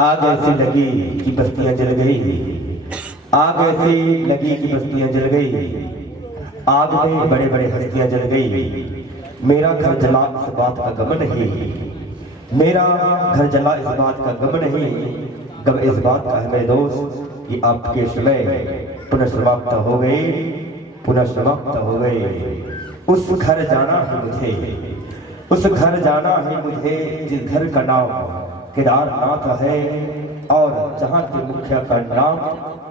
आग ऐसी लगी कि बस्तियां जल गई, आग ऐसी लगी कि बस्तियां जल गई, आग में बड़े बड़े हस्तियां जल गई। मेरा घर जला इस बात का गम नहीं, मेरा घर जला इस बात का गम नहीं, गम इस बात का है मेरे दोस्त कि आपके समय पुनः समाप्त हो गए, पुनः समाप्त हो गए। उस घर जाना है मुझे, उस घर जाना है मुझे जिस घर का नाम केदारनाथ है, और जहाँ के मुखिया का नाम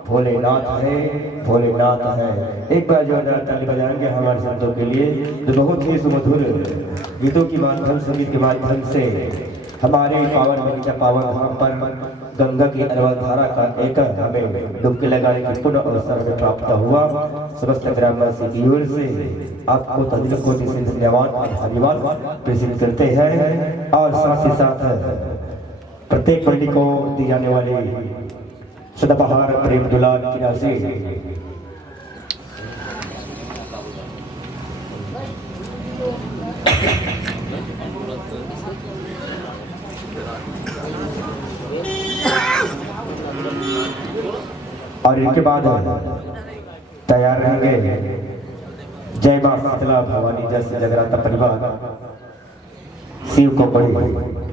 भोलेनाथ है, भोलेनाथ है। एक बार जो ताली बजाएंगे हमारे संतों के लिए, जो बहुत ही सुमधुर गीतों की माध्यम संगीत के माध्यम से हमारे पावन मिर्जा पावन धाम पर गंगा की अरवल धारा का एक हमें डुबकी लगाने की पुण्य अवसर में प्राप्त हुआ। समस्त ग्रामवासी की ओर से आपको तदिल को धन्यवाद प्रेषित करते हैं, और साथ ही साथ प्रत्येक पंडित को दी जाने वाली सदाबहार प्रेम दुलार की राशि और इनके बाद तैयार रहेंगे जय मां शीतला भवानी जैसे जगराता परिवार शिव को पड़ी